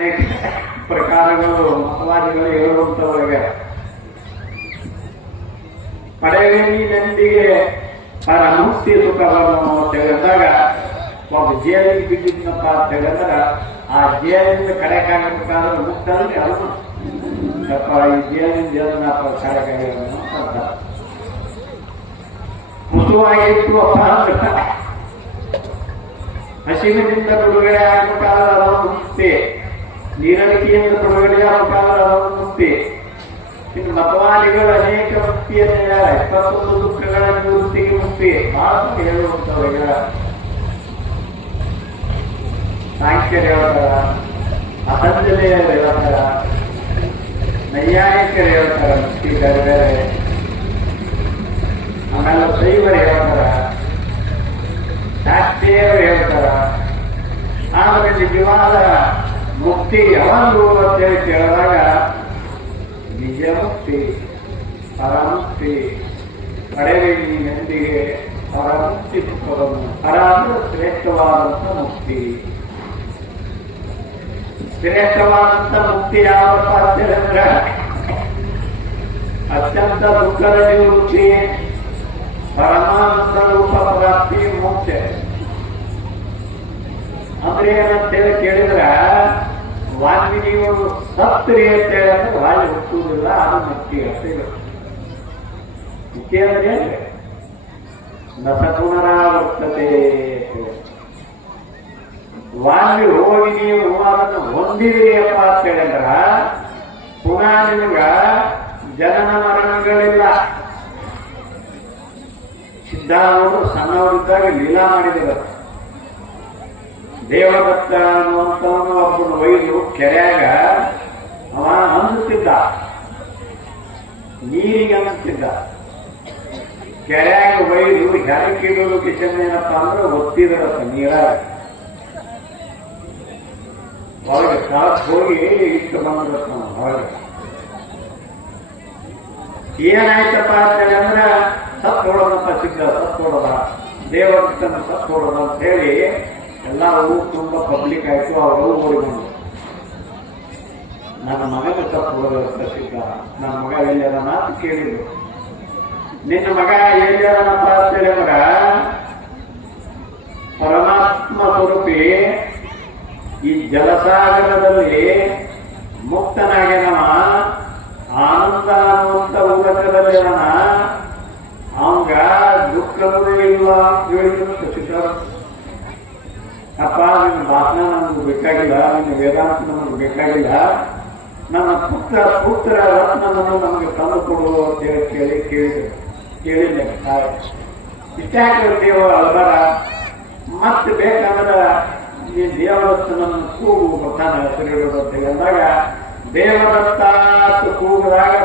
ಪ್ರಕಾರಗಳು ಮತವಾದಿಗಳು ಹೇಳುವಂತವರಿಗೆ ಪಡೆವಿನೊಂದಿಗೆ ಪರಮುಕ್ತಿ ಸುಖವನ್ನು ತೆಗೆದಾಗ ಒಬ್ಬ ಜೇಲಿಗೆ ಬಿದ್ದಿದ್ನಪ್ಪ ಅಂತ ಹೇಳಿದ್ರೆ ಆ ಜೇಲಿನಿಂದ ಕರೆಕಾಗಬೇಕಾದ್ರೆ ಮುಕ್ತಲ್ಲಿ ಅದು ಈ ಜೇಲಿನಿಂದ ಜೇಲನಪ್ಪ ಕರೆಕಾಗಿರೋನು ಅಂತ ಮುಸುವಾಗಿತ್ತು ಅಪ್ಪ ಅಂತ ಹಸಿವಿನಿಂದ ಬಿಡುಗಡೆ ಆಗಬೇಕಾದ್ರೆ ಅದನ್ನು ಮುಕ್ತಿ, ನೀರಡಿಕೆಯಿಂದ ಬಿಡುಗಡೆ ಆಗಬೇಕಾದ್ರೆ ಅದನ್ನು ಮುಕ್ತಿ. ಇನ್ನು ಮತವಾದಿಗಳು ಅನೇಕ ಮುಕ್ತಿಯನ್ನು ಹೇಳ್ಯಾರ. 21 ದುಃಖಗಳ ನಿವೃತ್ತಿಗೆ ಮುಕ್ತಿ ಬಹಳ ಹೇಳುವಂತವರ ಸಾಂಖ್ಯರು ಹೇಳ್ತಾರ, ಅಪಂಜಲೆಯರು ಹೇಳ್ತಾರ, ನೈಯಾಯಿಕರು ಹೇಳ್ತಾರ ಮುಕ್ತಿ ಬೇರೆ ಬೇರೆ, ಆಮೇಲೆ ಶೈವರು ಹೇಳ್ತಾರ, ಶಾಸ್ತ್ರೀಯರು ಹೇಳ್ತಾರ. ಆಮೇಲೆ ನಿಜವಾದ ಮುಕ್ತಿ ಯಾವುದು ಅಂತೇಳಿ ಕೇಳಿದಾಗ ನಿಜ ಮುಕ್ತಿ, ಪರಮುಕ್ತಿ, ಪಡೆವಿನೊಂದಿಗೆ ಪರಮುಕ್ತಿ ಸುಖವನ್ನು, ಪರ ಅಂದ್ರೆ ಶ್ರೇಷ್ಠವಾದಂಥ ಮುಕ್ತಿ. ಶ್ರೇಷ್ಠವಾದಂಥ ಮುಕ್ತಿ ಯಾವಪ್ಪ ಅಂತಂದ್ರೆ ಅತ್ಯಂತ ದುಃಖದ ನಿವೃತ್ತಿ, ಪರಮಾನಂದ ರೂಪ ಪ್ರಾಪ್ತಿ ಮೋಕ್ಷ. ಅಂದ್ರೆ ಏನಂತೇಳಿ ಕೇಳಿದ್ರ ವಾಲ್ಮೀನಿಯು ಸತ್ರಿ ಅಂತ ಹೇಳಿದ್ರೆ ವಾಲಿ ಹುಟ್ಟುವುದಿಲ್ಲ, ಅದು ಮುಕ್ತಿ ಅಷ್ಟೇ. ಮುಕ್ತಿ ಅಂದ್ರೆ ನಸ ಪುನರಾವರ್ತತೆ. ವಾಲಿ ಹೋಗಿ ನೀವು ಅದನ್ನು ಹೊಂದಿದೆಯಪ್ಪ ಅಂತ ಹೇಳಿದ್ರ ಪುನಃ ನಿಮ್ಗ ಜನನ ಮರಣಗಳಿಲ್ಲ. ಸಿದ್ಧಾರೂಢರು ಸಣ್ಣವರಿದ್ದಾಗ ಲೀಲಾ ಮಾಡಿದರು. ದೇವದತ್ತ ಅನ್ನುವಂಥವನು ಒಬ್ಬನು ಒಯ್ದು ಕೆರೆಯಾಗ ಅವ ಅಂದುತ್ತಿದ್ದ, ನೀರಿಗೆ ಅನ್ನುತ್ತಿದ್ದ. ಕೆರೆಯಾಗ ಒಯ್ದು ಹೆರಕಿಡೋದು ಕಿಚನ್ ಏನಪ್ಪ ಅಂದ್ರೆ ಒತ್ತಿದ್ರತ್ತ ನೀರಾಗ ಹೊರಗೆ ಸಾಕ್ ಹೋಗಿ ಇಷ್ಟು ಬಂದ್ರತ್ತ ಹೊರಗೆ. ಏನಾಯ್ತಪ್ಪ ಅಂತೇಳಿ ಅಂದ್ರೆ ಸತ್ ಹೊಡೋದಪ್ಪ ಸಿದ್ಧ, ಸತ್ ಹೊಡೋದ ದೇವದತ್ತನ ಸತ್ ಹೊಡೋದ ಅಂತ ಹೇಳಿ ಎಲ್ಲ ಊರು ತುಂಬ ಪಬ್ಲಿಕ್ ಆಯ್ತು. ಅವರು ಓಡಿ ಬಂದರು, ನನ್ನ ಮಗನ ಸತ್ ಹೊಡೋದ ಸಿದ್ಧ, ನನ್ನ ಮಗ ಎಲ್ಲಾರನ ಅಂತ ಕೇಳಿದ್ರು. ನಿನ್ನ ಮಗ ಎಲ್ಲಾರನಪ್ಪ ಅಂತ ಹೇಳಿದ್ರ ಪರಮಾತ್ಮ ಸ್ವರೂಪಿ ಈ ಜಲಸಾಗರದಲ್ಲಿ ಮುಕ್ತನಾಗಿನವ, ಆನಂದ ಅನ್ನುವಂಥ ಉದಕದಲ್ಲಿರೋಣ, ಅವಂಗ ದುಃಖಗಳು ಇಲ್ಲ ಅಂತ ಹೇಳಿದ್ರು ಸಿದ್ಧಾರ. ಅಪ್ಪ ನಿನ್ನ ಭಾಷಣ ನಮ್ಗೆ ಬೇಕಾಗಿಲ್ಲ, ನಿನ್ನ ವೇದಾಂತ ನಮಗೆ ಬೇಕಾಗಿಲ್ಲ, ನನ್ನ ಪುತ್ರ ರತ್ನವನ್ನು ನಮಗೆ ತಂದು ಕೊಡು ಅಂತ ಹೇಳಿ ಕೇಳಿದ್ದೆ. ಇಷ್ಟಾಕ ದೇವ ಅಲ್ಬಾರ, ಮತ್ತೆ ಬೇಕಾದ್ರೆ ಈ ದೇವದತ್ತನನ್ನು ಕೂಗು ಬರ್ತಾನೆ ಹೆಸರಿಡೋದು ಅಂತ ಹೇಳಿದಾಗ ದೇವದತ್ತ ಕೂಗಿದಾಗ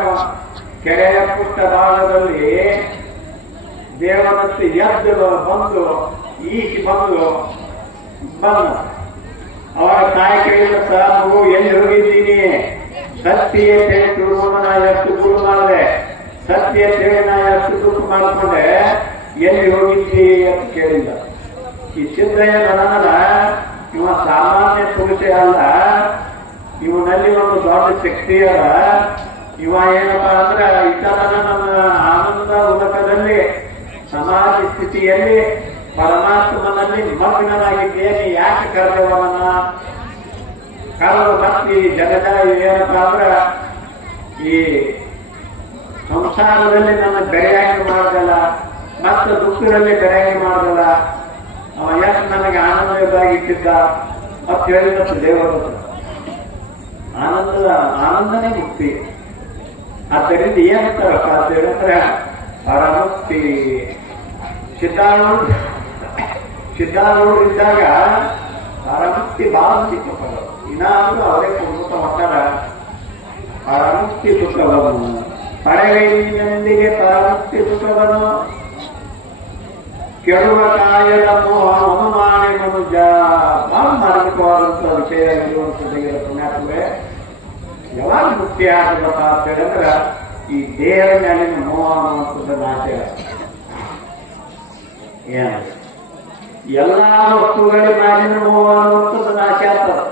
ಕೆರೆಯ ಪುಷ್ಟ ಭಾಗದಲ್ಲಿ ದೇವದತ್ತ ಎದ್ದು ಬಂದು ಈಸಿ ಬಂದು ಅವರ ತಾಯಿ ಕೇಳಿದ ಮಗು ಎಲ್ಲಿ ಹೋಗಿದ್ದೀನಿ, ಸತ್ಯ ಹೇಳಿ ತಿಳ್ಕೊಂಡು ನಾ ಎಷ್ಟು ಗುರು ಮಾಡಿದೆ, ಸತ್ಯ ಹೇಳಿ ನಾ ಎಷ್ಟು ದುಃಖ ಮಾಡಿಕೊಂಡೆ, ಎಲ್ಲಿ ಹೋಗಿದ್ದಿ ಅಂತ ಕೇಳಿಲ್ಲ. ಈ ಸಿದ್ದಯ್ಯ ನನನ ಇವ ಸಾಮಾನ್ಯ ಪುರುಷ ಅಲ್ಲ, ಇವನಲ್ಲಿ ಒಂದು ದೊಡ್ಡ ಶಕ್ತಿ ಅದ. ಇವ ಏನಪ್ಪಾ ಅಂದ್ರೆ ಇತರನ ನನ್ನ ಆನಂದ ಉದಕದಲ್ಲಿ ಸಮಾಧಿ ಸ್ಥಿತಿಯಲ್ಲಿ ಪರಮಾತ್ಮನಲ್ಲಿ ಮಗ್ನನಾಗಿದ್ದೇನೆ, ಯಾಕೆ ಕರೆದವನ ಕರೆದು ಮತ್ತೆ ಈ ಜಗದ ಏನಪ್ಪಾ ಅಂದ್ರೆ ಈ ಸಂಸಾರದಲ್ಲಿ ನನ್ನ ಬೆರೆಯಾಗಿ ಮಾಡದಲ್ಲ, ಮತ್ತೆ ದುಃಖದಲ್ಲಿ ಬೆರೆಯಾಗಿ ಮಾಡದಲ್ಲ, ಅವ ಎಷ್ಟು ನನಗೆ ಆನಂದವಾಗಿಟ್ಟಿದ್ದ ಅಂತ ಹೇಳಿದ ದೇವರು. ಆನಂದನೇ ಮುಕ್ತಿ. ಆದ್ದರಿಂದ ಏನಂತಾರಪ್ಪ ಅಂತ ಹೇಳಿದ್ರೆ ಪರಮುಕ್ತಿ. ಸಿದ್ಧಾರೂಢರು ಇದ್ದಾಗ ಪರಮುಕ್ತಿ ಬಹಳ ಸಿಕ್ಕಪ್ಪರು, ಇನ್ನಾದ್ರೂ ಅವರೇ ಕೊಡ್ತ ಹೊತ್ತಾರ ಪರಮುಕ್ತಿ ಸುಖವನ್ನು, ಪಡೆವಿನೊಂದಿಗೆ ಪರಮುಕ್ತಿ ಸುಖವನ್ನು. ಕೆಡುವ ಕಾಯದ ಮೋಹ ಮನುಮಾನೆ ಮನುಜ, ಬಹಳ ಮಾರ್ಮಿಕವಾದಂಥ ವಿಷಯ ಇರುವಂಥದ್ದು ಪುಣ್ಯಾತ್ಮೆ. ಯಾವಾಗ ಮುಕ್ತಿ ಆಗದಪ್ಪ ಅಂತ ಹೇಳಿದ್ರೆ ಈ ದೇಹದ ಮೇಲಿನ ಮೋಹ ಅನ್ನುವಂಥದ್ದು ನಾಶ. ಏನ ಎಲ್ಲಾ ವಸ್ತುಗಳ ಮೇಲಿನ ಮೋಹ ಅನ್ನುವಂಥದ್ದು ನಾಶ ಆಗ್ತದೆ.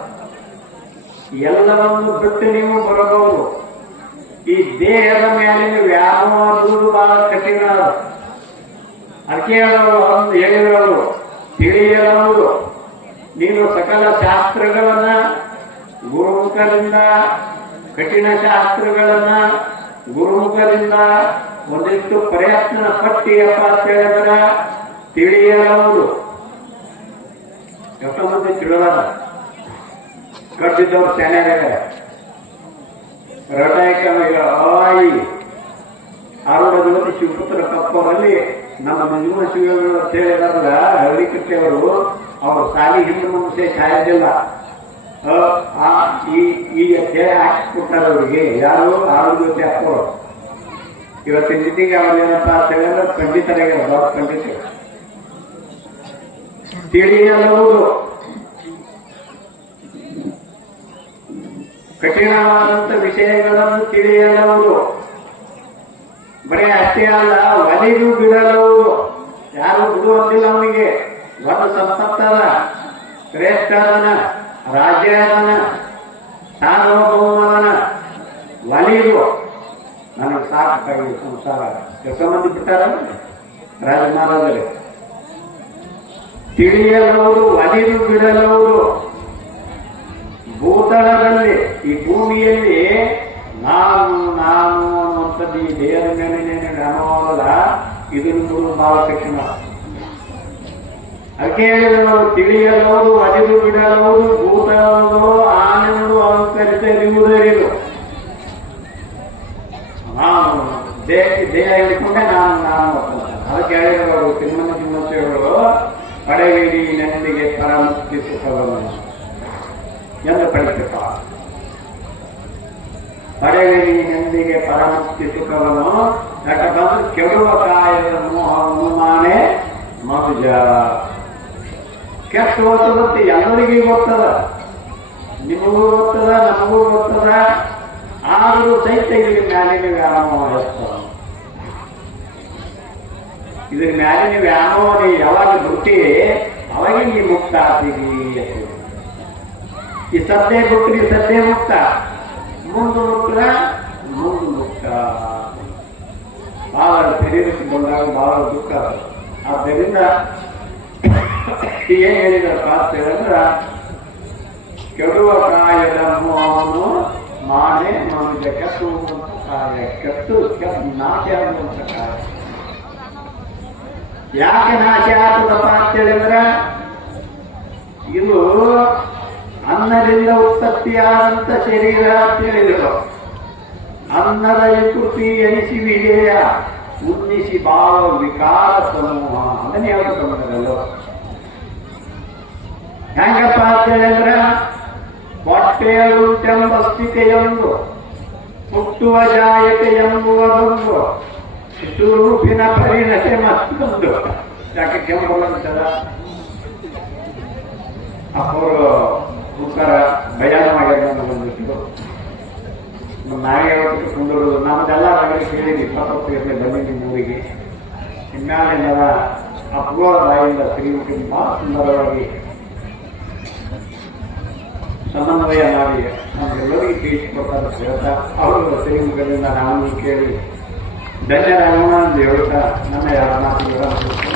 ಎಲ್ಲವನ್ನು ಬಿಟ್ಟು ನೀವು ಬರಬಹುದು. ಈ ದೇಹದ ಮೇಲಿನ ವ್ಯಾಮೋಹ ಬಹಳ ಕಠಿಣ. ಅದಕ್ಕೆ ಹೇಳಿರೋರು ತಿಳಿಯರವರು ನೀನು ಸಕಲ ಶಾಸ್ತ್ರಗಳನ್ನ ಗುರುಮುಖರಿಂದ, ಕಠಿಣ ಶಾಸ್ತ್ರಗಳನ್ನ ಗುರುಮುಖರಿಂದ ಒಂದಿಷ್ಟು ಪ್ರಯತ್ನ ಪಟ್ಟಿಯಪ್ಪ ಅಂತ ಹೇಳಿದ್ರ ತಿಳಿಯರವರು. ಎಷ್ಟು ಮಂದಿ ತಿಳಿದಾರ? ಕಟ್ಟಿದ್ದವ್ರು ಚೆನ್ನಾಗ ರಟಾಯಕ ಅವಾಯಿ ಆರೋಗ್ಯ ಜ್ಯೋತಿ ಶಿವಪುತ್ರ ಕಪ್ಪವರಲ್ಲಿ ನಮ್ಮ ಮಂಜುನ ಶಿವಗಳು ಅಂತ ಹೇಳಿದಾರಲ್ಲ ಹಳ್ಳಿಕಟ್ಟೆಯವರು, ಅವರು ಸಾಲಿ ಹಿಂದೆ ಮುಂಚೆ ಕಾಯೋದಿಲ್ಲ. ಈಗ ಸೇರೆ ಹಾಕಿಸ್ಬಿಟ್ಟಾರ ಅವರಿಗೆ. ಯಾರು ಆರೋಗ್ಯ ಜ್ಯೋತಿ ಹಾಕೋರು. ಇವತ್ತಿನ ಜೊತೆಗೆ ಅವ್ರೇನಪ್ಪ ಅಂತ ಹೇಳಿದ್ರೆ ಖಂಡಿತರಾಗ್ಯಾರ, ದೊಡ್ಡ ಖಂಡಿತ. ತಿಳಿಯಲವರು ಕಠಿಣವಾದಂತ ವಿಷಯಗಳನ್ನು ತಿಳಿಯಲವರು. ಬರೀ ಅಷ್ಟೇ ಅಲ್ಲ, ಒಲಿದು ಬಿಡಲವರು. ಯಾರು ಬಿಡುವಂತಿಲ್ಲ ಅವನಿಗೆ. ಒಂದು ಸಂಪತ್ತದ, ಶ್ರೇಷ್ಠ ಅದನ, ರಾಜ್ಯ ಅದನ, ಸಾರ್ವಭೌಮದನ. ಒಲಿದು ನನಗೆ ಸಾಕಾಗಿ ಸಂಸಾರ. ಎಷ್ಟು ಮಂದಿ ಬಿಟ್ಟಾರ ರಾಜಮಾರದಲ್ಲಿ. ತಿಳಿಯಲವರು, ಒಲಿದು ಬಿಡಲವರು. ಭೂತಳದಲ್ಲಿ ಈ ಭೂಮಿಯಲ್ಲಿ ನಾನು ನಾನು ಅನ್ನುವಂಥದ್ದು ಈ ದೇಹದ ಮೇಲೆ ನಾನಲ್ಲ. ಇದನ್ನು ಬಹಳ ಕಠಿಣ. ಅದಕ್ಕೆ ಹೇಳಿದ್ರೆ ನಾವು ತಿಳಿಯಲವರು, ಒಲಿದು ಬಿಡಲವರು, ಭೂತಳವರು ಆನೆಂದು ಅನುಕರಿಸಲಿರುವುದರಿದು. ನಾನು ದೇಹ ಹಿಡ್ಕೊಂಡೆ ನಾನು ನಾನು ಅದಕ್ಕೆ ಹೇಳಿದವರು ತಿಮ್ಮನವರು ಪಡೆವಿಡಿ ನೆನಪಿಗೆ ಪರಮುಕ್ತಿ ಸುಖವನ್ನು ಎಂದು ಪಡಿಸುತ್ತ ಪಡೆವಿಡಿ ನೆನಪಿಗೆ ಪರಮುಕ್ತಿ ಸುಖವನ್ನು ಯಾಕಂದ್ರೆ ಕೆಡುವ ಕಾಯದ ಮೋಹಮಾನೆ ಮನುಜ. ಕೆಟ್ಟ ಗೊತ್ತದತ್ತೆ ಎಲ್ಲರಿಗೂ ಗೊತ್ತದ, ನಿಮಗೂ ಗೊತ್ತದ, ನಮಗೂ ಗೊತ್ತದ. ಆದರೂ ಸಹಿತ ಇದ್ರ ಮ್ಯಾಲಿನ ವ್ಯಾಮೋಹ ಇರ್ತದ. ಇದ್ರ ಮ್ಯಾಲಿನ ವ್ಯಾಮೋಹ ಯಾವಾಗ ಬಿಟ್ಟಿ ಅವಾಗ ನೀ ಮುಕ್ತ ಆಗ್ತೀವಿ. ಈ ಸದ್ಯ ಬಿಟ್ರಿ ಸದ್ಯ ಮುಕ್ತ, ಮುಂದೆ ಮುಕ್ತ ಮುಂದೆ ಮುಕ್ತ. ಬಹಳ ಶರೀರಕ್ಕೆ ಬಂದಾಗ ಬಹಳ ದುಃಖ. ಆದ್ದರಿಂದ ಏನ್ ಹೇಳಿದ್ರಪ್ಪ ಅಂತ ಹೇಳಿದ್ರ ಕೆಡುವ ಕಾಯದ ಮೋಹವನ್ನು ಮಾನೆ ಮನುಜ ಕೆಟ್ಟುವಂತ ಕಾರ್ಯ, ಕೆಟ್ಟು ನಾಶ ಆಗುವಂತ ಕಾರ್ಯ. ಯಾಕೆ ನಾಶ ಆಗ್ತದಪ್ಪ ಅಂತ ಹೇಳಿದ್ರ ಇದು ಅನ್ನದಿಂದ ಉತ್ಪತ್ತಿಯಾದಂತ ಶರೀರ ಅಂತ ಹೇಳಿದರು. ಅನ್ನದ ವಿಕೃತಿ ಎನಿಸಿ ವಿಜಯ ಉನ್ನಿಸಿ ಭಾವ ವಿಕಾರ ಸಮೂಹ ಅದನ್ನೇ ಯಾವುದು ಗಮನದಲ್ಲೋ. ಹೆಂಗಪ್ಪ ಅಂತ ಹೇಳಿದ್ರ ಹೊಟ್ಟೆಯಳುಂಟೆಂಬ ಸ್ಥಿತಿಯೊಂದು, ಹುಟ್ಟುವ ಜಾಯತೆ ಎಂಬುವುದೊಂದು, ಶಿಶುರೂಪಿನ ಪರಿಣತೆ ಮತ್ತೊಂದು. ಯಾಕೆ ಕೆಂಪುವಂತದ ಅಪ್ಪರು ಮುಖರ ಭಯಾನವಾಗ್ಯದ ಬಂದಿತ್ತು. ನಾಯಿಗೆ ಕುಂದಿರೋದು ನಮ್ದೆಲ್ಲ ನಗರಿಗೆ ಕೇಳಿದ್ವಿ. 20 ಗಂಟೆ ಬಂದಿದ್ದೀವಿ ಊರಿಗೆ. ಇನ್ನಾಳೆಲ್ಲ ಅಪ್ಪಗೋಳ ಬಾಯಿಂದ ಶ್ರೀಮುಖಿ ಬಹಳ ಸುಂದರವಾಗಿ ಸಮನ್ವಯ ಮಾಡಿ ನಮ್ಗೆಲ್ಲರಿಗೂ ತಿಳಿಸಿಕೊಡ್ತಾರೆ ಹೇಳ್ತಾ ಅವರು ಶ್ರೀಮುಖದಿಂದ ನಾವು ಕೇಳಿ ಧನ್ಯರಾಗೋಣ ಅಂತ ಹೇಳ್ತಾ ನನ್ನ 2 ಮಾತು